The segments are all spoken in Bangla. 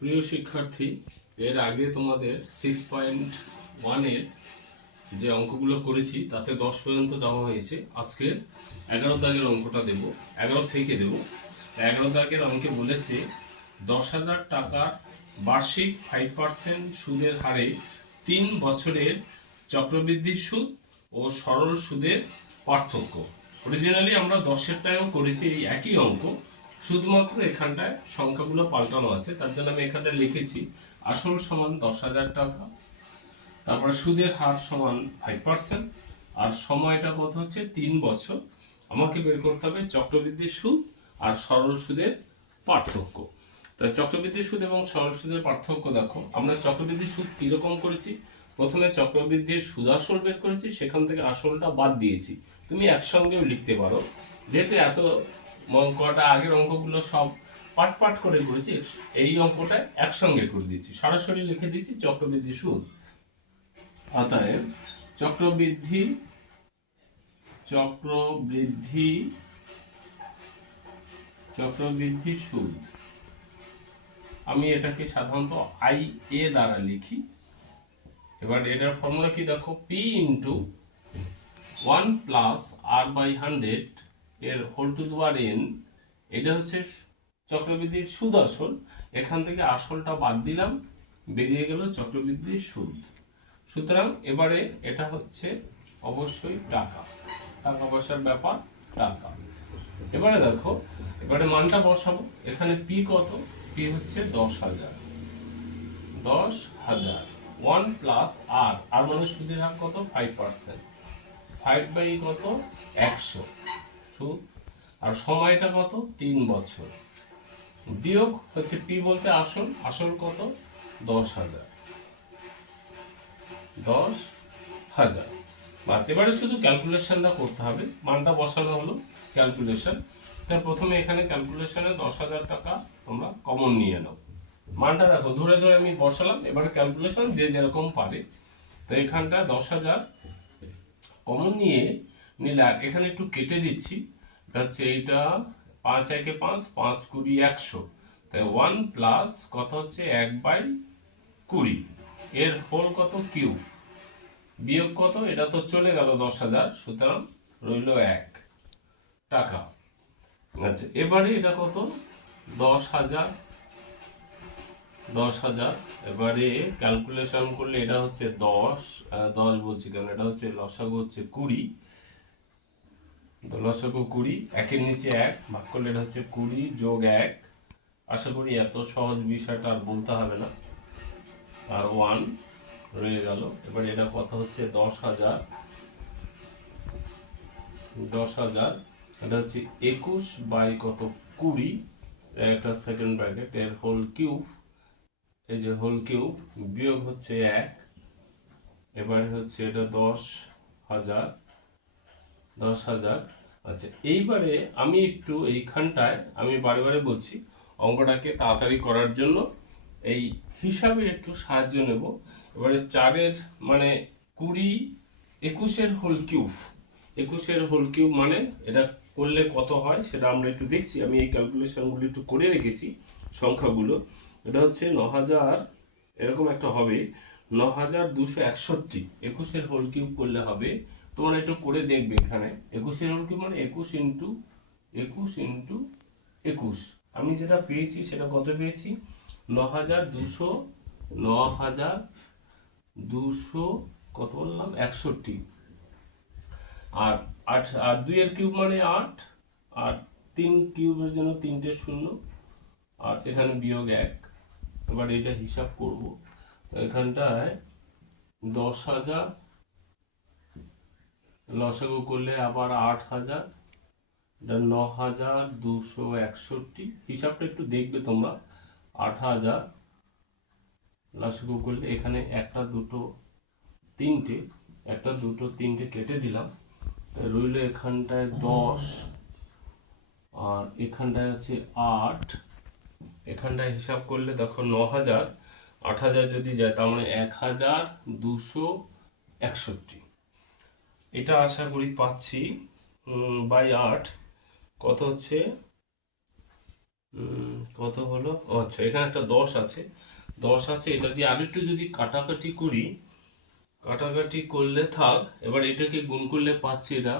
প্রিয় শিক্ষার্থী, এর আগে তোমাদের 6.1 এর যে অঙ্কগুলো করেছি তাতে 10 পর্যন্ত দেওয়া হয়েছে। আজকে 11 দাগের অঙ্কটা দেব, 11 থেকে দেব। 11 দাগের অঙ্কে বলেছে 10,000 টাকার বার্ষিক 5% সুদের হারে 3 বছরের চক্রবৃদ্ধি সুদ ও সরল সুদের পার্থক্য। অরিজিনালি আমরা 10-এরটাও করেছি এই একই অঙ্ক, শুধুমাত্র এখানটায় সংখ্যাগুলো পাল্টানো আছে। তার জন্য আমি এখানটায় লিখেছি আসল সমান 10,000 টাকা, তারপরে সুদের হার সমান 5%, আর সময়টা কত হচ্ছে 3 বছর। আমাকে বের করতে হবে চক্রবৃদ্ধি সুদ আর সরল সুদের পার্থক্য। তাই চক্রবৃদ্ধি সুদ এবং সরল সুদের পার্থক্য দেখো, আমরা চক্রবৃদ্ধি সুদ কিরকম করেছি। প্রথমে চক্রবৃদ্ধির সুদ আসল বের করেছি, সেখান থেকে আসলটা বাদ দিয়েছি। তুমি একসঙ্গেও লিখতে পারো, যেহেতু এত কটা আগের অঙ্কগুলো সব পাট পাট করে করেছি, এই অঙ্কটা একসঙ্গে করে দিয়েছি, সরাসরি লিখে দিচ্ছি চক্রবৃদ্ধি সুদ। অতএব চক্রবৃদ্ধি চক্রবৃদ্ধি চক্রবৃদ্ধি সুদ, আমি এটাকে সাধারণত আই এ দ্বারা লিখি। এবার এটার ফর্মুলা কি দেখো, P into 1 plus R by 100 এর whole to the power n। এটা হচ্ছে চক্রবৃদ্ধির সুদ আসল, এখান থেকে আসলটা বাদ দিলাম, বেরিয়ে গেল চক্রবৃদ্ধির সুদ। সুতরাং এবারে এটা হচ্ছে অবশ্যই টাকা, টাকা পয়সার ব্যাপার, টাকা। এবারে দেখো, এবারে মানটা বসাবো। এখানে পি কত, পি হচ্ছে 10,000, 10,000 1 প্লাস আর আর মানে সুদের হার কত 5%, 5 বাই কত 100 সুদ, আর সময়টা কত 3 বছর, বিয়োগ হচ্ছে পি বলতে আসল, আসল কত 10,000, 10,000। বাস, এবারে শুধু ক্যালকুলেশনটা করতে হবে। মানটা বসানো হলো, ক্যালকুলেশন। তাই প্রথমে এখানে ক্যালকুলেশনে 10,000 টাকা তোমরা কমন নিয়ে নাও। মানটা দেখো ধরে ধরে আমি বসালাম, এবারে ক্যালকুলেশন যে যেরকম পারে। তো এখানটা 10,000 কমন নিয়ে নিলে, আর এখানে একটু কেটে দিচ্ছি, হচ্ছে এইটা 5 একে 5, 5 20 100, তাই 1 প্লাস কত হচ্ছে 1/20 এর হোল কত কিউব, বিয়োগ কত, এটা তো চলে গেল 10,000, সুতরাং রইল 1 টাকা। আচ্ছা, এবারে এটা কত 10,000, 10,000। এবারে ক্যালকুলেশন করলে এটা হচ্ছে 10 বলছি কেন, এটা হচ্ছে লসাগু হচ্ছে 20, তো লসাগু 20, একের নিচে 1 ভাগ করলে এটা হচ্ছে 20 যোগ 1। আশা করি এত সহজ বিষয়টা আর বলতে হবে না, আর 1 রয়ে গেল। এবার এটা কত হচ্ছে 10,000, 10,000, এটা হচ্ছে 21 বাই কত 20, একটা সেকেন্ড ব্র্যাকেট এর হোল কিউব, এই যে হোল কিউব, বিয়োগ হচ্ছে 1। এবারে হচ্ছে এটা 10,000, 10,000। আচ্ছা, এইবারে আমি একটু এইখানটায় আমি বারে বারে বলছি, অঙ্কটাকে তাড়াতাড়ি করার জন্য এই হিসাবের একটু সাহায্য নেব। এবারে 4-এর মানে 20, 21-এর হোল কিউব, 21-এর হোল কিউব মানে এটা করলে কত হয় সেটা আমরা একটু দেখছি। আমি এই ক্যালকুলেশনগুলো একটু করে রেখেছি সংখ্যাগুলো। এটা হচ্ছে 9,000, এরকম একটা হবে 9,261। 21-এর হোল কিউব করলে হবে, তোমরা একটু করে দেখবে এখানে 21-এর হোল কিউব মানে 21 ইন্টু 21 ইন্টু 21। আমি যেটা পেয়েছি সেটা কত পেয়েছি 9,200, 9,200 কত বললাম 61, আর 8 আর 2 এর কিউব মানে 8, আর 3 কিউবের জন্য 3টে শূন্য, আর এখানে বিয়োগ 1। এবার এটা হিসাব করব, এখানটায় 10,000 লসাগু করলে আবার 8,000, এটা 9,261। হিসাবটা একটু দেখবে তোমরা, 8,000 লসাগু করলে এখানে একটা দুটো তিনটে, একটা দুটো তিনটে কেটে দিলাম, রইল এখানটায় 10, আর এখানটায় আছে 8। এখানটায় হিসাব করলে দেখো 9,000, 8,000 যদি যায় তার মানে 1,261। এটা আশা করি পাচ্ছি বাই 8 কত হচ্ছে কত হলো? ও আচ্ছা, এখানে একটা 10 আছে, 10 আছে। এটা দিয়ে আরেকটু যদি কাটাকাটি করি, কাটাকাটি করলে থাক। এবার এটাকে গুণ করলে পাচ্ছি এটা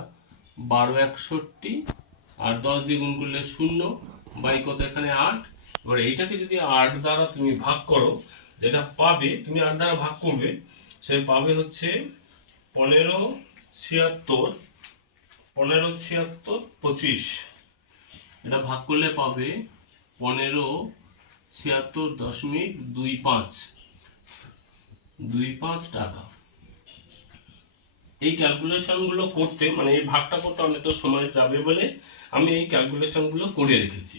12 আর 10 দিয়ে গুণ করলে 0, বাই কত এখানে 8। এবার এইটাকে যদি 8 দ্বারা তুমি ভাগ করো, যেটা পাবে তুমি 8 দ্বারা ভাগ করবে, সে পাবে হচ্ছে 1576, 25। এটা ভাগ করলে পাবে 1576.25 টাকা। এই ক্যালকুলেশনগুলো করতে, মানে এই ভাগটা করতে অনেকটা সময় যাবে বলে আমি এই ক্যালকুলেশনগুলো করে রেখেছি।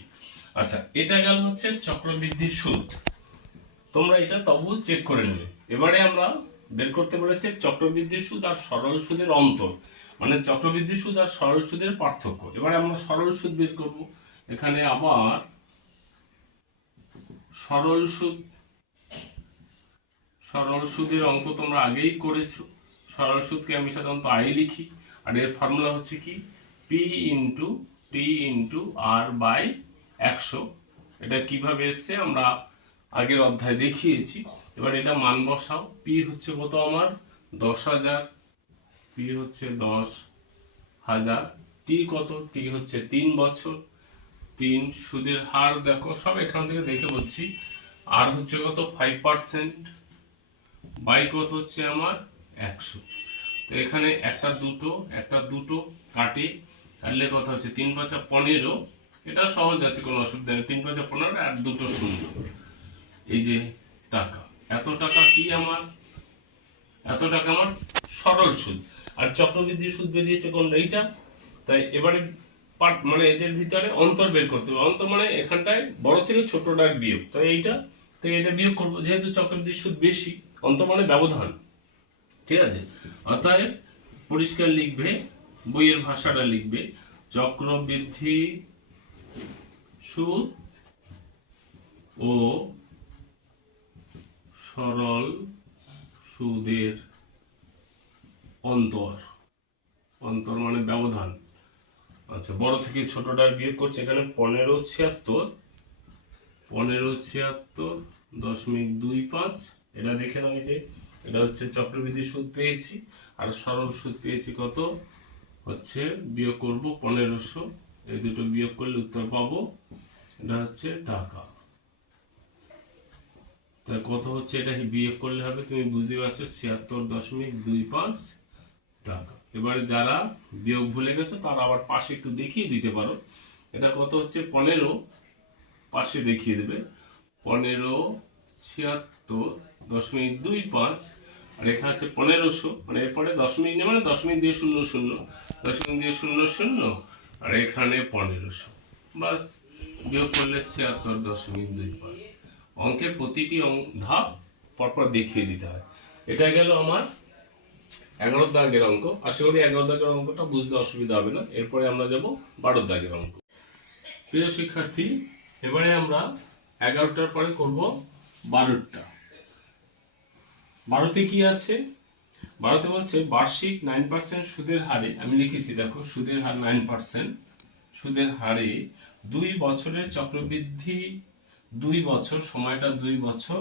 আচ্ছা, এটা গেল হচ্ছে চক্রবৃদ্ধির সুদ। তোমরা এটা তবু চেক করে নেবে। এবারে আমরা বের করতে বলেছে চক্রবৃদ্ধির সুদ আর সরল সুদের অন্তর, মানে চক্রবৃদ্ধি সুদ আর সরল সুদের পার্থক্য। এবারে আমরা সরল সুদ বের করব। এখানে আবার সরল সুদ, সরল সুদের অঙ্ক তোমরা আগেই করেছো। সরল সুদকে আমি সাধারণত আই লিখি, আর এর ফর্মুলা হচ্ছে কি P into T into R by 100। এটা কিভাবে এসছে আমরা আগের অধ্যায়ে দেখিয়েছি। এবার এটা মান বসাও। পি হচ্ছে কত আমার 10,000, পি হচ্ছে 10,000, টি কত, টি হচ্ছে 3 বছর, 3। সুদের হার দেখো সব এখান থেকে দেখে বলছি। আর হচ্ছে কত 5%, বাই কত হচ্ছে আমার 100। তো এখানে একটা দুটো কাটে, তাহলে কথা হচ্ছে 3 5 15। এটা সহজ আছে, কোনো অসুবিধা নেই। 3 5 15 আর দুটো শূন্য, এই যে টাকা। এত টাকা কি আমার, এত টাকা আমার সরল সুদ। আর চক্রবৃদ্ধি সুদ বেরিয়েছে কোন এইটা। তাই এবারে মানে এদের ভিতরে অন্তর বের করতে হবে। অন্তর মানে এখানটায় বড় থেকে ছোটটার বিয়োগ। তো এইটা থেকে এটা বিয়োগ করবো, যেহেতু চক্রবৃদ্ধি সুদ বেশি। অন্তর মানে ব্যবধান, ঠিক আছে। অতএব পরিষ্কার লিখবে, বইয়ের ভাষাটা লিখবে, চক্রবৃদ্ধি সুদ ও সরল সুদের অন্তর, অন্তর মানে ব্যবধান। আচ্ছা, বড় থেকে ছোটটার বিয়োগ করছে। এখানে 1576.25, এটা দেখে নাও। এই যে এটা হচ্ছে চক্রবৃদ্ধি সুদ পেয়েছি, আর সরল সুদ পেয়েছি কত হচ্ছে, বিয়োগ করব 1500। এই দুটো বিয়োগ করলে উত্তর পাবো, এটা হচ্ছে টাকা। তাই কত হচ্ছে, এটা বিয়োগ করলে হবে, তুমি বুঝতে পারছো, 76.25 টাকা। এবারে যারা বিয়োগ ভুলে গেছো তারা আবার পাশে একটু দেখিয়ে দিতে পারো। এটা কত হচ্ছে 15, পাশে দেখিয়ে দেবে 1576.25, আর এখানে আছে 1500, মানে এরপরে দশমিক নেই, মানে দশমিক দিয়ে 00, দশমিক দিয়ে 00, আর এখানে 1500। বাস, বিয়োগ করলে 76.25। অঙ্কের প্রতিটি ধাপ পরপর দেখিয়ে দিতে হয়। এটা গেল আমার 11 দাগের অঙ্ক। আশা করি 11 দাগের অঙ্কটা বুঝতে অসুবিধা হবে না। এরপরে আমরা যাব 12 দাগের অঙ্ক। প্রিয় শিক্ষার্থী, এবারে আমরা 11টার পরে করব 12টা। 12তে কি আছে? 12তে বলছে বার্ষিক 9% সুদের হারে, আমি লিখেছি দেখো, সুদের হার 9%, সুদের হারে 2 বছরের চক্রবৃদ্ধি, 2 বছর, সময়টা 2 বছর,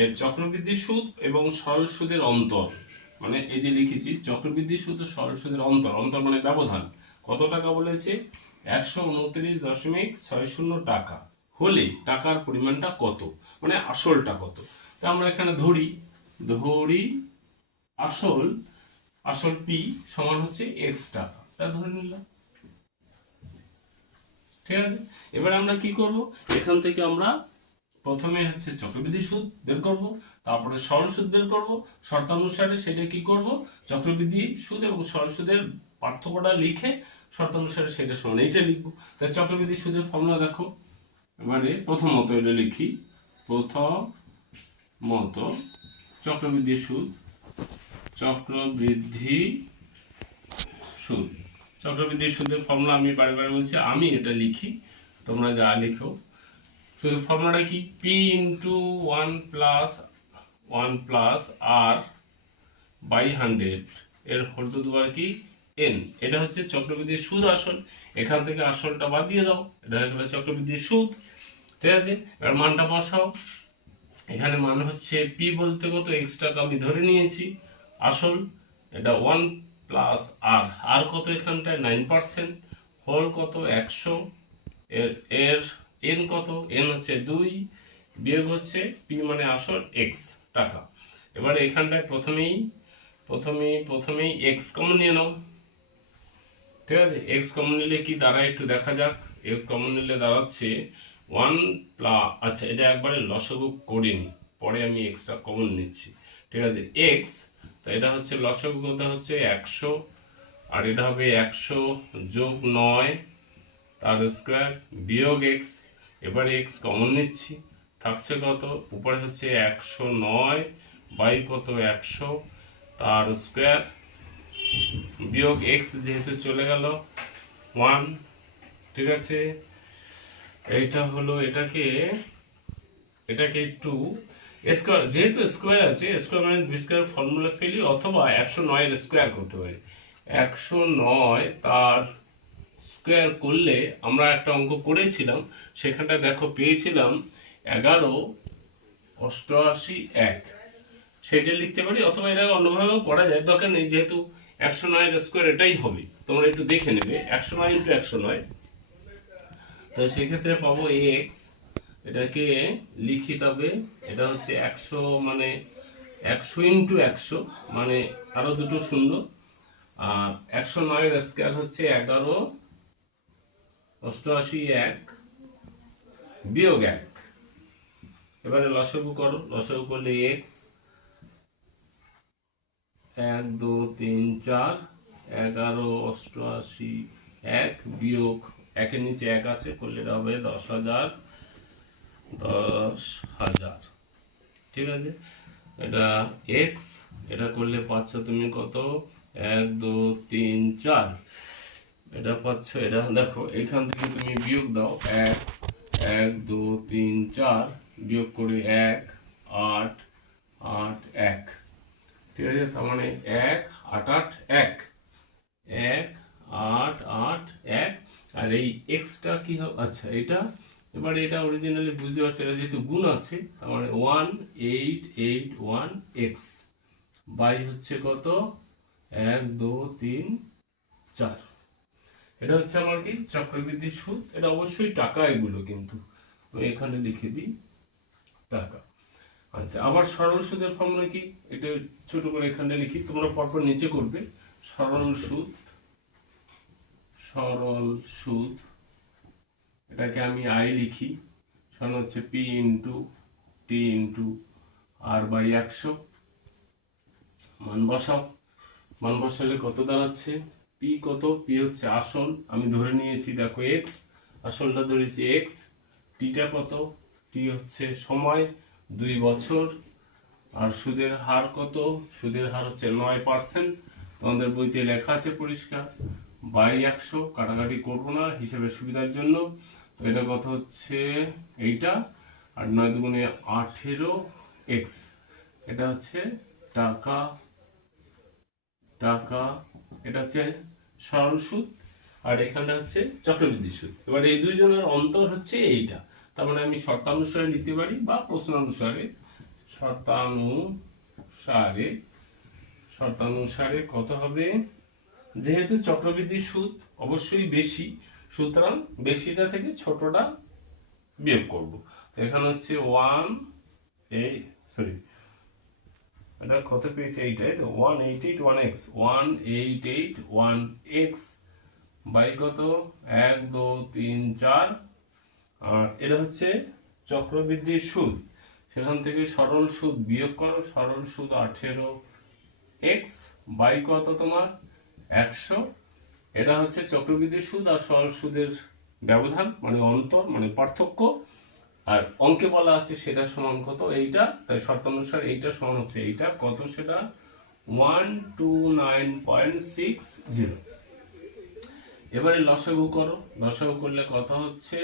এর চক্রবৃদ্ধি সুদ এবং সরল সুদের অন্তর, মানে এই যে লিখেছি চক্রবৃদ্ধি সুদ ও সরল সুদের অন্তর, অন্তর মানে ব্যবধান, কত টাকা বলেছে 129.60 টাকা হলে টাকার পরিমাণটা কত, মানে আসলটা কত। তা আমরা এখানে ধরি আসল পি সমান হচ্ছে x টাকা, এটা ধরে নিলাম, ঠিক আছে। এবার আমরা কি করব, এখান থেকে আমরা প্রথমে হচ্ছে চক্রবৃদ্ধি সুদ বের করব, তারপরে সরল সুদ বের করব। শর্তানুসারে সেটা কি করব, চক্রবৃদ্ধি সুদ এবং সরল সুদের পার্থক্যটা লিখে শর্তানুসারে সেটা সমান এইটা লিখবো। তাই চক্রবৃদ্ধি সুদের ফর্মুলা দেখো। এবারে প্রথমত এটা লিখি, প্রথমত চক্রবৃদ্ধি সুদ, চক্রবৃদ্ধি সুদ, চক্রবৃদ্ধি সুদের ফর্মুলা আমি বারে বারে বলছি, আমি এটা লিখি, তোমরা যা লিখো। সুদের ফর্মুলাটা কি, P into 1 plus R by 100 এর হোল টু দি পাওয়ার কি n। এটা হচ্ছে চক্রবৃদ্ধির সুদ আসল, এখান থেকে আসলটা বাদ দিয়ে দাও, এটা হয়ে গেল চক্রবৃদ্ধির সুদ। ঠিক আছে, এবার মানটা বসাও। এখানে মান হচ্ছে পি বলতে কত, এক্স টাকা আমি ধরে নিয়েছি আসল, এটা 1 প্লাস আর, আর কত এখানটায় 9%, হোল কত 100, এর এর এন কত, এন হচ্ছে 2, বিয়োগ হচ্ছে পি মানে আসল এক্স টাকা। এবারে এখানটায় প্রথমেই এক্স কমন নিয়ে নাও। ঠিক আছে, এক্স কমন নিলে কি দাঁড়ায় একটু দেখা যাক। এক্স কমন নিলে দাঁড়াচ্ছে 1 প্লাস, আচ্ছা এটা একবারে লসাগু করিনি, পরে আমি এক্সটা কমন নিচ্ছি। ঠিক আছে, এক্স, তো এটা হচ্ছে লসাগু কত হচ্ছে 100, আর এটা হবে 100 যোগ 9 তার স্কোয়ার বিয়োগ এক্স। এবারে এক্স কমন নিচ্ছি, থাকছে কত, উপরে হচ্ছে 109 বাই কত 100 তার স্কোয়ার বিয়োগ এক্স, যেহেতু চলে গেল 1। ঠিক আছে, এইটা হলো, এটাকে একটু স্কোয়ার, যেহেতু স্কোয়ার আছে square minus B square formula ফেলি, অথবা 109 এর স্কোয়ার করতে পারি। 109 তার স্কোয়ার করলে আমরা একটা অঙ্ক করেছিলাম, সেখানটা দেখো পেয়েছিলাম 1188 সেটা লিখতে পারি, অথবা এটা অন্যভাবেও করা যায়, দরকার নেই, যেহেতু 109 এর স্কোয়ার এটাই হবে, তোমরা একটু দেখে নেবে 109 ইন্টু 109। তো সেক্ষেত্রে পাবো এক্স, এটাকে লিখি, তবে এটা হচ্ছে 100 মানে 100 ইন্টু 100 মানে আরো দুটো শূন্য, আর 109 এর স্কোয়ার হচ্ছে 1188 বিয়োগ 1। এবারে লসাগু করো, লসাগু করলে এক্স 1 2 3 4 1188 বিয়োগ 1 এর নিচে 1 আছে, করলে এটা হবে 10,000। ঠিক আছে, এটা এক্স, এটা করলে পাচ্ছ তুমি কত 1 2 3 4, এটা পাচ্ছ, এটা দেখো এখান থেকে তুমি বিয়োগ দাও 1 1 2 3 4 বিয়োগ করে 1 8 8 1। ঠিক আছে, তার মানে 1 8 8 1 1 8 8 1। আর এই এক্সটা কি হবে, আচ্ছা এটা, এবার এটা অরিজিনালি বুঝতে পারছি, এটা যেহেতু গুণ আছে, তার মানে 1881 এক্স বাই হচ্ছে কত 1 2 3 4। এটা হচ্ছে আমার কি চক্রবৃদ্ধি সুদ, এটা অবশ্যই টাকা, এগুলো কিন্তু আমি এখানে লিখে দিই টাকা। আচ্ছা, আবার সরল সুদের ফর্মুলা কি, এটা ছোট করে এখানে লিখি, তোমরা পরপর নিচে করবে। সরল সুদ, এটাকে আমি আই লিখি, সমান হচ্ছে P into T into R by 100। মান বসালে কত দাঁড়াচ্ছে, পি কত, পি হচ্ছে আসল, আমি ধরে নিয়েছি দেখো এক্স, আসলটা ধরেছি এক্স, টিটা কত, টি হচ্ছে সময় 2 বছর, আর সুদের হার কত, সুদের হার হচ্ছে 9%, তোমাদের বইতে লেখা আছে পরিষ্কার, বাই 100, কাটাকাটি করবো না হিসেবে সুবিধার জন্য। তো এটা কত হচ্ছে এইটা, আর 9 দুগুণে 18 এক্স, এটা হচ্ছে টাকা, এটা হচ্ছে সরল সুদ, আর এখানটা হচ্ছে চক্রবৃদ্ধি সুদ। এবার এই দুইজনের অন্তর হচ্ছে এইটা, তার মানে আমি শর্তানুসারে নিতে পারি বা প্রশ্নানুসারে, শর্তানুসারে কত হবে, যেহেতু চক্রবৃদ্ধি সুদ অবশ্যই বেশি, সুতরাং বেশিটা থেকে ছোটটা বিয়োগ করব। এখানে হচ্ছে এটা কত পেয়েছি, এইটাই তো 1881 এক্স বাই কত 1 2 3 4, আর এটা হচ্ছে চক্রবৃদ্ধি সুদ, সেখান থেকে সরল সুদ বিয়োগ করো, সরল সুদ 18 এক্স বাই কত তোমার 100। এটা হচ্ছে চক্রবৃদ্ধি সুদ আর সরল সুদের ব্যবধান, মানে অন্তর, মানে পার্থক্য, আর অঙ্কে বলা আছে সেটা সমান কত এইটা, তাই শর্তানুসারে এইটা সমান হচ্ছে এইটা কত, সেটা 129.60। এবারে লসাগু করো, লসাগু করলে কত হচ্ছে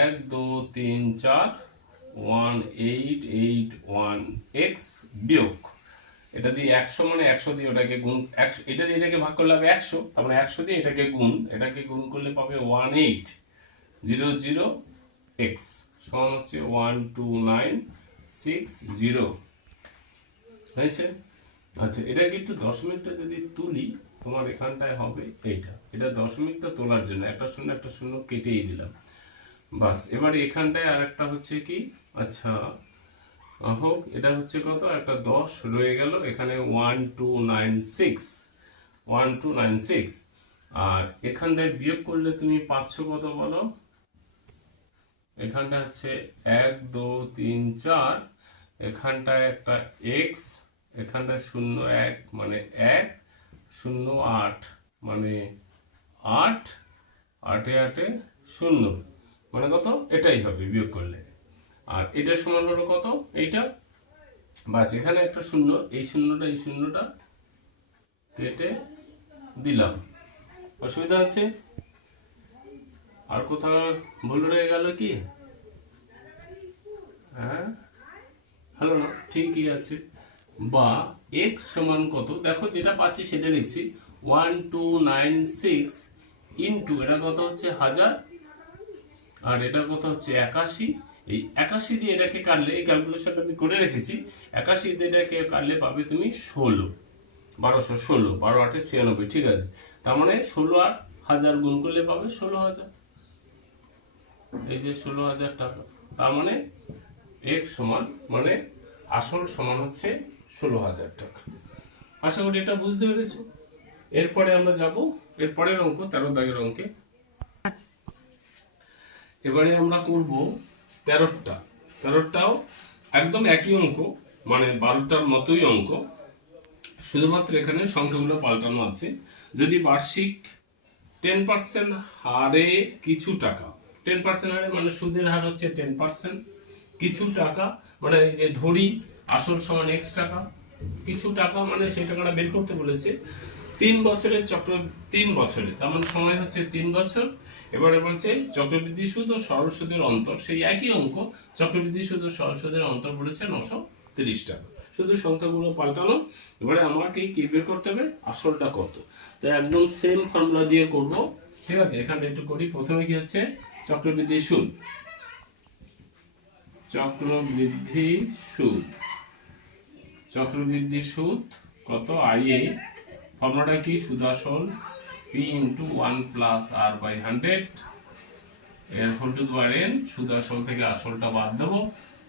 1 2 3 4 1881 এক্স বিয়োগ, এটা দিয়ে 100 মানে 100 দিয়ে ওটাকে গুণ, এটা দিয়ে এটাকে ভাগ করলে হবে 100, তার মানে 100 দিয়ে এটাকে গুণ করলে পাবে 1800 এক্স সমান হচ্ছে 12960 হয়েছে। আচ্ছা এটাকে একটু দশমিকটা যদি তুলি তোমার এখানটায় হবে এইটা, এটা দশমিকটা তোলার জন্য একটা শূন্য কেটেই দিলাম বাস। এবার এখানটায় আর একটা হচ্ছে কি, আচ্ছা হোক, এটা হচ্ছে কত, একটা 10 রয়ে গেল এখানে, 1296 আর এখানটায় বিয়োগ করলে তুমি 500 কত বলো, এখানটা হচ্ছে 1 2 3 4, এখানটায় একটা এক্স, এখানটায় 01 মানে 1, 08 মানে 8, 8 8 0 মানে কত, এটাই হবে বিয়োগ করলে। আর এটা সমান হলো কত, এইটা, বাস এখানে একটা শূন্য, এই শূন্যটা কেটে দিলাম। অসুবিধা আছে? আর কোথাও ভুল রয়ে গেল কি? হ্যাঁ, হলো না, ঠিকই আছে। বা x সমান কত, দেখো যেটা পাচ্ছি সেটা লিখছি, 1296 ইন্টু এটা কত হচ্ছে 1000 আর এটা কত হচ্ছে 81। এই 81 দিয়ে এটাকে কাটলে, এই ক্যালকুলেশনটা আমি করে রেখেছি, 81 দিয়ে এটাকে কাটলে পাবে তুমি 16, 1216, 12 8 96, ঠিক আছে। তার মানে 16 আর 1000 গুণ করলে পাবে 16000, এই যে 16000 টাকা। তার মানে x সমান মানে আসল সমান হচ্ছে 16000 টাকা। আশা করি এটা বুঝতে পেরেছো। এরপরে আমরা যাব এরপরের অঙ্ক, 13 দাগের অঙ্কে। এবারে আমরা করব 13টাও একদম একই অঙ্ক, মানে 12টার মতোই অঙ্ক, শুধুমাত্র এখানে সংখ্যাগুলো পাল্টানো আছে। যদি বার্ষিক 10% হারে কিছু টাকা, 10% হারে মানে সুদের হার হচ্ছে 10%, কিছু টাকা মানে এই যে ধরি আসল সমান x টাকা, কিছু টাকা মানে সেই টাকাটা বের করতে বলেছে 3 বছরের চক্র, 3 বছরে, তার মানে সময় হচ্ছে 3 বছর। এবারে বলছে চক্রবৃদ্ধি সুদ ও সরল সুদের অন্তর, সেই একই অঙ্ক, চক্রবৃদ্ধি সুদ ও সরল সুদের অন্তর বলেছে 930 টাকা, শুধু সংখ্যাগুলো পাল্টানো। এবারে আমাকে কি বের করতে হবে, আসলটা কত। তো একদম সেম ফর্মুলা দিয়ে করব, ঠিক আছে। এখানে একটু করি, প্রথমে কি হচ্ছে চক্রবৃদ্ধি সুদ, চক্রবৃদ্ধি সুদ কত, IA, ফর্মুলাটা কি, সুদ আসল P into 1 plus R by 100 এর হোল টু পাওয়ার n, সুদ আসল থেকে আসলটা বাদ দেবো,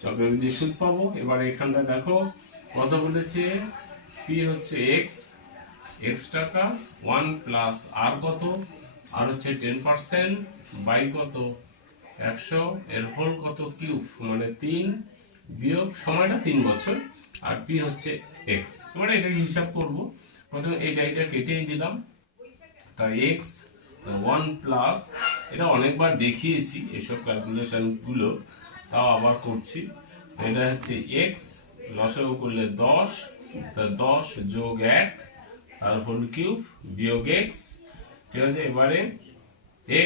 চক্রবৃদ্ধি সুদ পাবো। এবার এখানটা দেখো কত বলেছে, P হচ্ছে x টাকা, 1 প্লাস R কত, আর হচ্ছে 10% বাই কত 100 এর হোল কত কিউব মানে 3 বিয়োগ সময়টা 3 বছর, আর P হচ্ছে x। এবারে এটাকে হিসাব করব, প্রথমে এটা কেটেই দিলাম, তাই x 1 প্লাস, এটা অনেকবার দেখিয়েছি এসব ক্যালকুলেশন গুলো, তাও আবার করছি। এটা হচ্ছে x, লসাগু করলে 10, তা 10 যোগ 1 তার হোল কিউব বিয়োগ x, ঠিক আছে। এবারে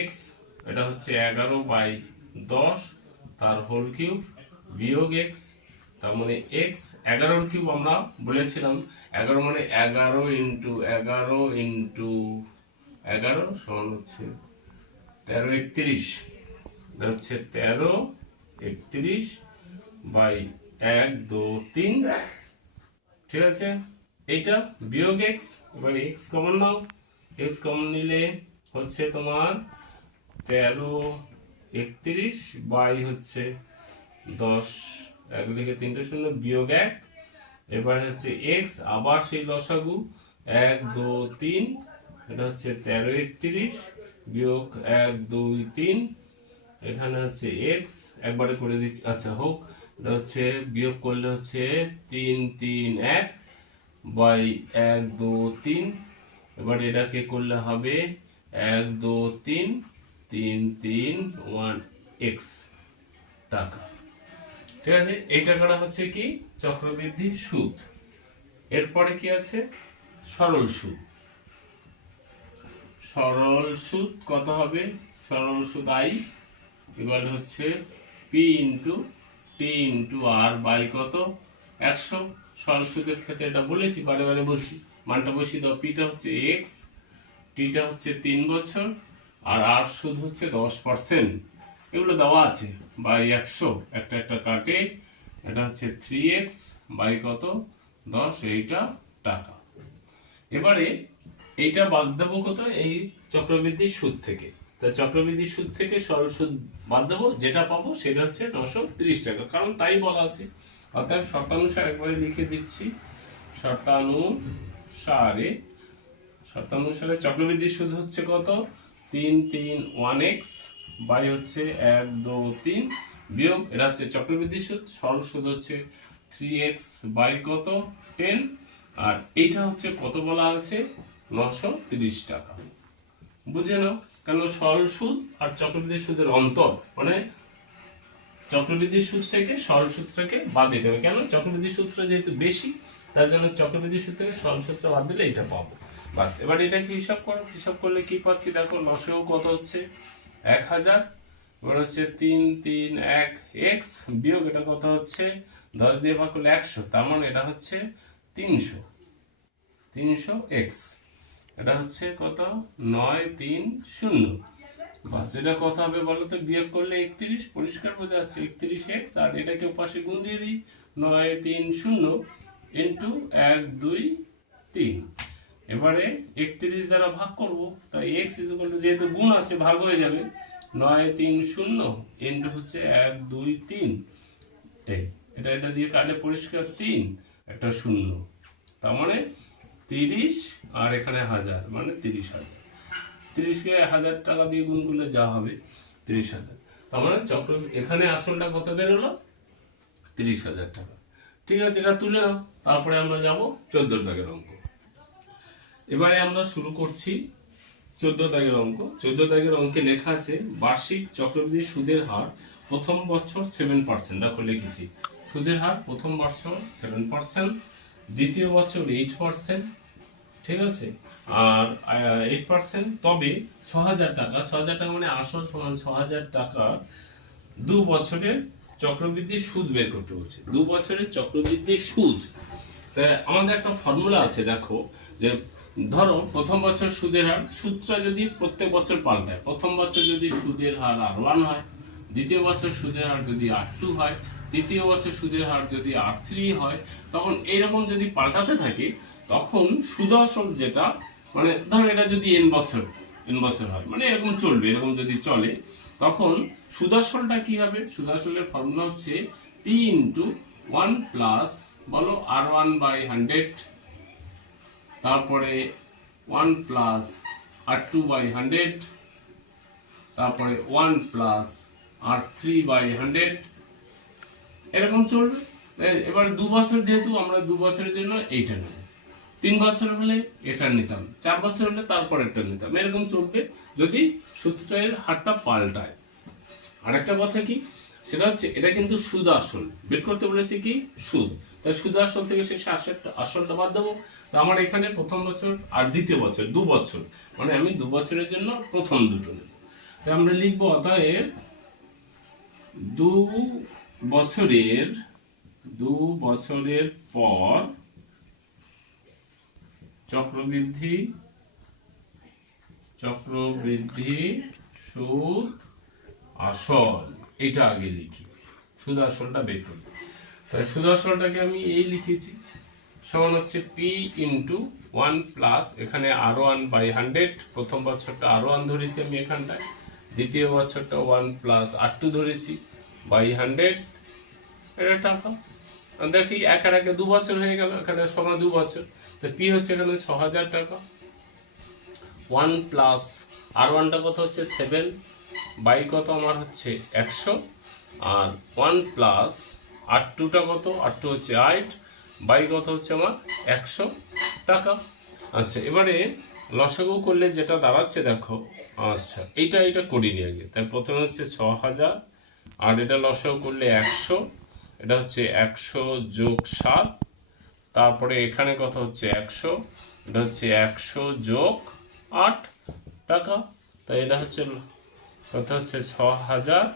x এটা হচ্ছে 11/10 তার হোল কিউব বিয়োগ x, তার মানে x 11 কিউব আমরা বলেছিলাম, 11 মানে 11 ইন্টু 11 ইন্টু 11 সমান হচ্ছে 13 31, এটা হচ্ছে 13 31 বাই 1 2 3, ঠিক আছে। এইটা বিয়োগ x, এবার x কমন নাও, x কমন নিলে হচ্ছে তোমার 13 31 বাই হচ্ছে 10, 1 লিখে 3টে 0 বিয়োগ 1, এবার হচ্ছে x আবার সেই লসাগু 1 2 3, এটা হচ্ছে 13 31 বিয়োগ 1 2 3, এখানে হচ্ছে x একবারে করে দিচ্ছি, আচ্ছা হোক, এটা হচ্ছে বিয়োগ করলে হচ্ছে 3 3 1 বাই 1 2 3, এবার এটাকে করলে হবে 1 2 3 3 3 1 x টাকা, ঠিক আছে। এই টাকাটা হচ্ছে কি চক্রবৃদ্ধি সুদ। এরপরে কি আছে, সরল সুদ। সরল সুদ কত হবে, সরল সুদ I এবার হচ্ছে P into T into R by কত 100। সরল সুদের ক্ষেত্রে এটা বলেছি, বারে বারে বলছি, মানটা বসিয়ে দাও। Pটা হচ্ছে x, Tটা হচ্ছে 3 বছর, আর R সুদ হচ্ছে 10%, এগুলো দেওয়া আছে, বাই 100 একটা একটা কাটে, এটা হচ্ছে 3x বাই কত 10, এইটা টাকা। এবারে এইটা বাদ দেবো কত, এই চক্রবৃদ্ধির সুদ থেকে। তা চক্রবৃদ্ধির সুদ থেকে সরল সুদ বাদ দেবো, যেটা পাবো সেটা হচ্ছে 930 টাকা, কারণ তাই বলা আছে। অর্থাৎ শর্তানুসারে একবারে লিখে দিচ্ছি, শর্তানুসারে চক্রবৃদ্ধির সুদ হচ্ছে কত 331x বাই হচ্ছে 1 2 3 বিয়োগ, এটা হচ্ছে চক্রবৃদ্ধি সুদ, সরল সুদ হচ্ছে 3x বাই কত 10, আর এইটা হচ্ছে কত বলা আছে 930 টাকা। বুঝে নাও, কেন সরল সুদ আর চক্রবৃদ্ধি সুদের অন্তর, মানে চক্রবৃদ্ধি সুদ থেকে সরল সূত্রকে বাদ দিতে হবে। কেন, চক্রবৃদ্ধি সূত্র যেহেতু বেশি, তার জন্য চক্রবৃদ্ধি সূত্র থেকে সরল সূত্র বাদ দিলে এটা পাবো। বাস, এবার এটাকে হিসাব করো, হিসাব করলে কি পাচ্ছি দেখো, লসগু কত হচ্ছে 1000, এবার হচ্ছে 331 x বিয়োগ এটা কত হচ্ছে 10 দিয়ে ভাগ করলে 100, তার মানে এটা হচ্ছে 300 x, এটা হচ্ছে কত 930। বাস, এটা কত হবে বলো তো, বিয়োগ করলে 31, পরিষ্কার বোঝা যাচ্ছে 31x, আর এটাকে পাশে গুণ দিয়ে দিই 930 ইন্টু 1 2 3, এবারে 31 দ্বারা ভাগ করব, তাই x ইকুয়াল টু, যেহেতু গুণ আছে ভাগ হয়ে যাবে, 930 ইন্টু হচ্ছে 1 2 3, এই এটা দিয়ে কাটলে পরিষ্কার 3 একটা 0, তার মানে 30, আর এখানে 1000 মানে 30,000, 30কে 1000 টাকা দিয়ে গুণ করলে যা হবে 30,000, তার মানে চক্র এখানে আসলটা কত বেরোলো 30,000 টাকা। ঠিক আছে, এটা তুলে নাও, তারপরে আমরা যাব 14 দাগের অঙ্ক। এবারে আমরা শুরু করছি 14 দাগের অঙ্ক। 14 দাগের অঙ্কে লেখা আছে বার্ষিক চক্রবৃদ্ধি সুদের হার প্রথম বছর 7%, দেখো লিখেছি সুদের হার প্রথম বছর 7%, দ্বিতীয় বছর 8%, ঠিক আছে, আর 8%, তবে 6,000 টাকা, 6,000 টাকা মানে আসল সমান 6,000 টাকা 2 বছরের চক্রবৃদ্ধি সুদ বের করতে বলছে, 2 বছরের চক্রবৃদ্ধি সুদ। তাই আমাদের একটা ফর্মুলা আছে, দেখো যে ধরো প্রথম বছর সুদের হার, সুদটা যদি প্রত্যেক বছর পাল্টায়, প্রথম বছর যদি সুদের হার R1 হয়, দ্বিতীয় বছর সুদের হার যদি R2 হয়, তৃতীয় বছর সুদের হার যদি R3 হয়, তখন এইরকম যদি পাল্টাতে থাকে, তখন সুদ আসল যেটা, মানে ধরো এটা যদি n বছর হয়, মানে এরকম চলবে, এরকম যদি চলে, তখন সুদ আসলটা কি হবে, সুদ আসলের ফর্মুলা হচ্ছে P ইন্টু 1 প্লাস বলো R1/100, তারপরে 1 প্লাস R2/100, তারপরে 1 প্লাস R3/100, এরকম চলবে। এবার 2 বছর, যেহেতু আমরা 2 বছরের জন্য এইটা নেব, 3 বছর হলে এটা নিতাম, 4 বছর হলে তারপর একটা নিতাম, এরকম চলবে যদি সূত্রের হারটা পাল্টায়। আরেকটা কথা কি, সেটা হচ্ছে এটা কিন্তু সুদ আসল বের করতে বলেছে, কি সুদ, তাই সুদ আসল থেকে শেষে আসলটা বাদ দেবো। তা আমার এখানে প্রথম বছর আর দ্বিতীয় বছর 2 বছর, মানে আমি 2 বছরের জন্য প্রথম দুটো নেব, তাই আমরা লিখবো অতএব 2 বছরের পর চক্রবৃদ্ধি সুদ আসল, এটা আগে লিখি, সুদ আসলটা বের করি। তাই সুদ আসলটাকে আমি এই লিখেছি, সমান হচ্ছে P ইন্টু 1 প্লাস, এখানে R1/100, প্রথম বছরটা R1 ধরেছি আমি এখানটায়, দ্বিতীয় বছরটা 1 প্লাস R2 ধরেছি বাই 100, এটা টাকা। দেখি একের একে 2 বছর হয়ে গেল, এখানে সমান 2 বছর, তো P হচ্ছে এখানে 6,000 টাকা, 1 প্লাস R1টা কত হচ্ছে 7 বাই কত আমার হচ্ছে 100, আর 1 প্লাস R2টা কত, R2 হচ্ছে 8 বাই কত হচ্ছে আমার 100 টাকা। আচ্ছা, এবারে লসাগু করলে যেটা দাঁড়াচ্ছে দেখো, আচ্ছা এইটা করিনি আগে, তাই প্রথমে হচ্ছে 6,000, আর এটা লসাগু করলে 100, এটা হচ্ছে 100 যোগ 7, তারপরে এখানে কত হচ্ছে 100, এটা হচ্ছে 100 যোগ 8 টাকা, তাই এটা হচ্ছে কত হচ্ছে 6,000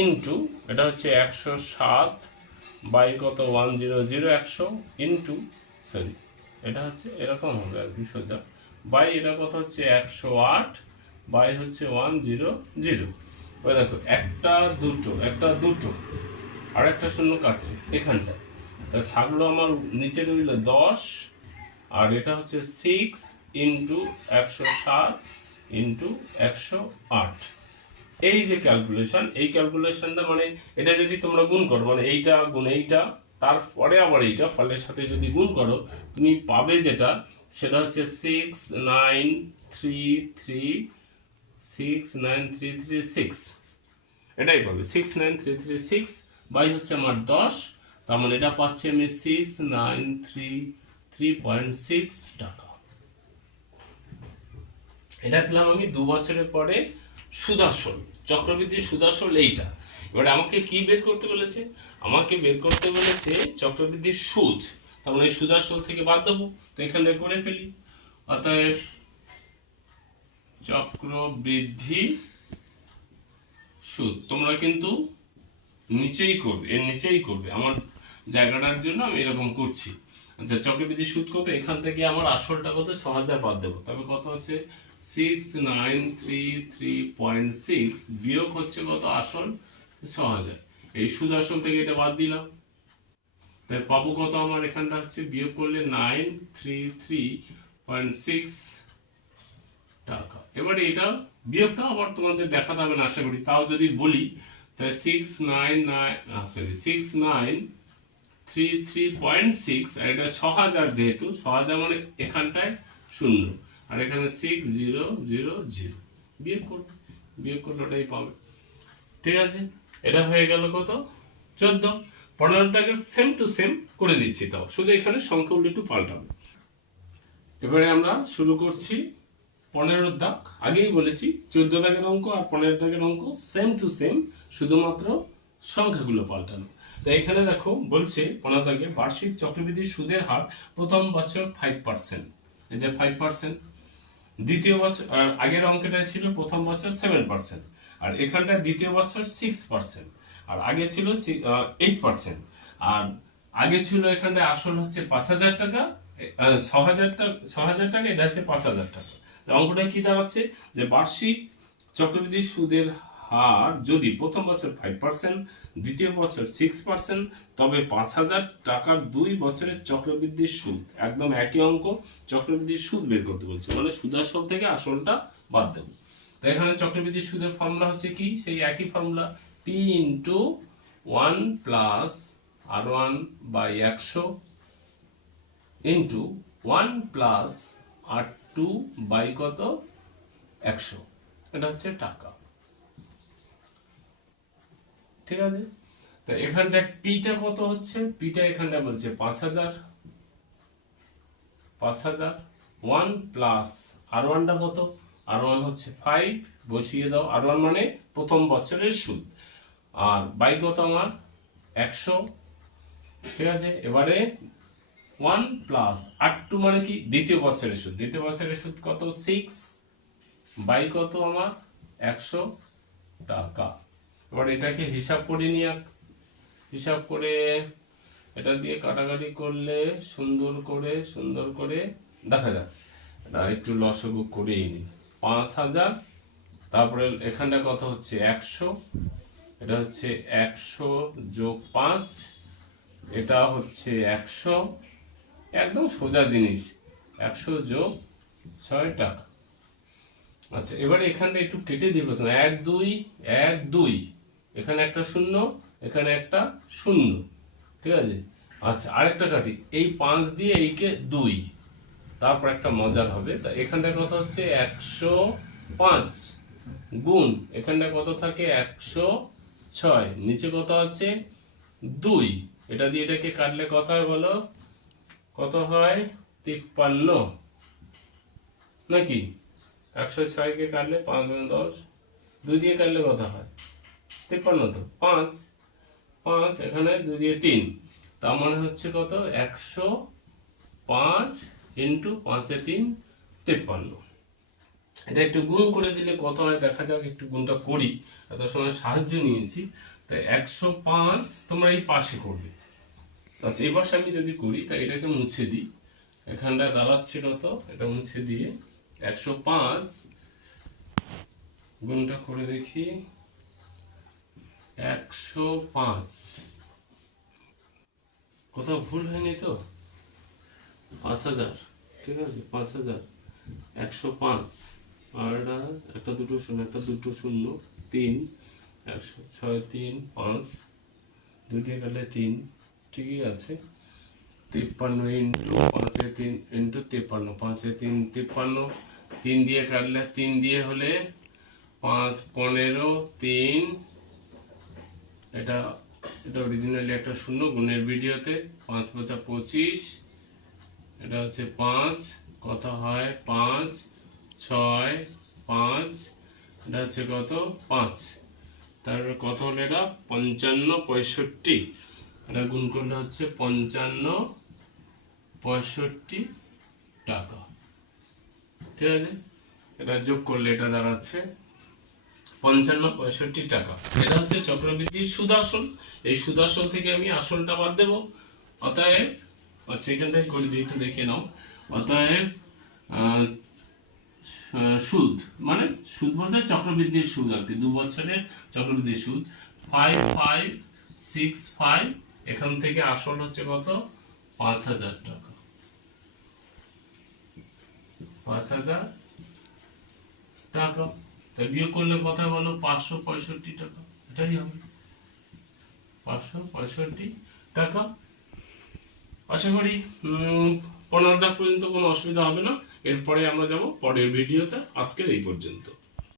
ইন্টু এটা হচ্ছে 107 বাই কত 100 ইন্টু, সরি এটা হচ্ছে এরকম হবে আর কি সোজা, বাই এটা কত হচ্ছে 108 বাই হচ্ছে 100, ওই দেখো একটা দুটো আর একটা শূন্য কাটছে এখানটা, তা থাকলো আমার নিচে রইল 10, আর এটা হচ্ছে 6 ইন্টু 107 ইন্টু 108। এই যে ক্যালকুলেশন, এই ক্যালকুলেশনটা মানে এটা যদি তোমরা গুণ করো, মানে এইটা গুণ এইটা তারপরে আবার এইটা ফলের সাথে যদি গুণ করো, তুমি পাবে যেটা, সেটা হচ্ছে 69336, এটাই পাবে 69336 বাই হচ্ছে আমার 10, তার মানে এটা পাচ্ছি আমি 6933.6 টাকা। এটা পেলাম আমি 2 বছরের পরে সুদাসল, চক্রবৃদ্ধি সুদাসল এইটা। এবারে আমাকে কি বের করতে বলেছে? আমাকে বের করতে বলেছে চক্রবৃদ্ধির সুদ, তার মানে সুদাসল থেকে বাদ দেবো, তো এখানে করে ফেলি। অতএব চক্রবৃদ্ধি সুদ তোমরা কিন্তু নিচেই করবে, এর নিচেই করবে, আমার জায়গাটার জন্য আমি এরকম করছি। আচ্ছা, চক্রবৃদ্ধি সুদ কত? এখান থেকে আমার আসলটা কত? 6000 বাদ দেবো, তবে কত আছে 6933.6 বিয়োগ হচ্ছে কত আসল 6000, এই সুদ আসল থেকে এটা বাদ দিলাম, তাই পাবো কত আমার এখানটা হচ্ছে বিয়োগ করলে 933.6 টাকা। এবারে এটা বিয়োগটা আবার তোমাদের দেখাতে হবে না আশা করি, তাও যদি বলি, তাই 6933.6, আর এটা 6000, যেহেতু 6000 মানে এখানটায় 0 আর এখানে 6000 বিয়োগ করবে, বিয়োগ করলে ওটাই পাবে। ঠিক আছে, এটা হয়ে গেল কত 14। 15টাকে সেম টু সেম করে দিচ্ছি, তাও শুধু এখানে সংখ্যাগুলো একটু পাল্টাবো। এবারে আমরা শুরু করছি 15 দাগ। আগেই বলেছি 14 দাগের অঙ্ক আর 15 দাগের অঙ্ক সেম টু সেম, শুধুমাত্র সংখ্যাগুলো পাল্টানো। তো এখানে দেখো বলছে 15 দাগে বার্ষিক চক্রবৃদ্ধি সুদের হার প্রথম বছর 5%, এই যে 5%, দ্বিতীয় বছর, আর আগের অঙ্কটা ছিল প্রথম বছর 7%, আর এখানটা দ্বিতীয় বছর 6%, আর আগে ছিল 8%, আর আগে ছিল এখানটা আসল হচ্ছে 5000 টাকা, 6000 টাকা, এটা হচ্ছে 5000 টাকা। অঙ্কটা কি দাঁড়াচ্ছে যে বার্ষিক চক্রবৃদ্ধি সুদের হার যদি প্রথম বছর 5%, দ্বিতীয় বছর 6%, তবে 5000 টাকার 2 বছরের চক্রবৃদ্ধির সুদ, একদম একই অঙ্ক, চক্রবৃদ্ধির সুদ বের করতে বলছে, মানে সুদাসল থেকে আসলটা বাদ দেবো। তো এখানে চক্রবৃদ্ধির সুদের ফর্মুলা হচ্ছে কি, সেই একই formula, P into 1 plus R1 by 100 into 1 plus R2 by কত 100, এটা হচ্ছে টাকা। ঠিক আছে, তো এখানটা পিটা কত হচ্ছে, পিটা এখানটা বলছে 5000, 1 প্লাস R1টা কত, R1 হচ্ছে 5, বসিয়ে দাও, R1 মানে প্রথম বছরের সুদ, আর বাই কত আমার 100। ঠিক আছে, এবারে 1 প্লাস R2 মানে কি দ্বিতীয় বছরের সুদ, দ্বিতীয় বছরের সুদ কত 6 বাই কত আমার 100 টাকা। এবার এটাকে হিসাব করে নিয়ে, হিসাব করে এটা দিয়ে কাটাকাটি করলে সুন্দর করে দেখা যাক, এটা একটু লসগু করেই নি, 5000, তারপরে এখানটা কত হচ্ছে 100, এটা হচ্ছে 100 যোগ 5, এটা হচ্ছে 100, একদম সোজা জিনিস, 100 যোগ 6 টাকা। আচ্ছা, এবারে এখানটা একটু কেটে দিব, তো 1 2, এখানে একটা শূন্য, এখানে একটা শূন্য। ঠিক আছে, আচ্ছা আরেকটা কাটি, এই 5 দিয়ে এইকে 2, তারপর একটা মজার হবে, তা এখানটা কত হচ্ছে 105 গুণ এখানটা কত থাকে 106, নিচে কত আছে 2, এটা দিয়ে এটাকে কাটলে কত হয় বলো, কত হয় 53 নাকি, 106কে কাটলে 5 গুণ 10, 2 দিয়ে কাটলে কত হয় 53, তো 5 এখানে 2 দিয়ে 3, তার মানে হচ্ছে কত 105 ইন্টু 5 এ 3, 53। এটা একটু গুণ করে দিলে কত হয় দেখা যাক, একটু গুণটা করি, এত সময় সাহায্য নিয়েছি, তাই 105 তোমরা এই পাশে করবে। আচ্ছা, এই পাশে আমি যদি করি, তাই এটাকে মুছে দিই, এখানটা দাঁড়াচ্ছে কত, এটা মুছে দিয়ে 105 গুণটা করে দেখি, 105, কোথাও ভুল হয়নি তো? 5000, ঠিক আছে, 5000, 105, আর একটা দুটো শূন্য, একটা দুটো শূন্য, 3, 106, 3, 5, 2 দিয়ে কাটলে 3, ঠিকই আছে। 53 ইন্টু 5 এ 3 ইন্টু 53, 5 এ 3 53, 3 দিয়ে কাটলে 3 দিয়ে হলে 5 15, 3, এটা এটা অরিজিনালি একটা শূন্য, গুণের ভিডিওতে 5 5 25, এটা হচ্ছে 5, কত হয় 5 6 5, এটা হচ্ছে কত 5, তারপরে কত হলো এটা 55 65, এটা গুণ করলে হচ্ছে 55 65 টাকা, ঠিক আছে। এটা যোগ করলে এটা দাঁড়াচ্ছে 55 65 টাকা। এটা হচ্ছে চক্রবৃদ্ধির সুদ আসল। এই সুদ আসল থেকে আমি আসলটা বাদ দেব। অতএব, আচ্ছা এখানটাই করে দিই, একটু দেখে নাও। অতএব সুদ মানে সুদ বলতে চক্রবৃদ্ধির সুদ আর কি, 2 বছরের চক্রবৃদ্ধির সুদ 5565, এখান থেকে আসল হচ্ছে কত 5000 টাকা, 5000 টাকা। তাই বিয়োগ করলে কথা বলো 565 টাকা, এটাই হবে 565 টাকা। আশা করি 15 পর্যন্ত কোনো অসুবিধা হবে না। এরপরে আমরা যাব পরের ভিডিওতে। আজকের এই পর্যন্ত।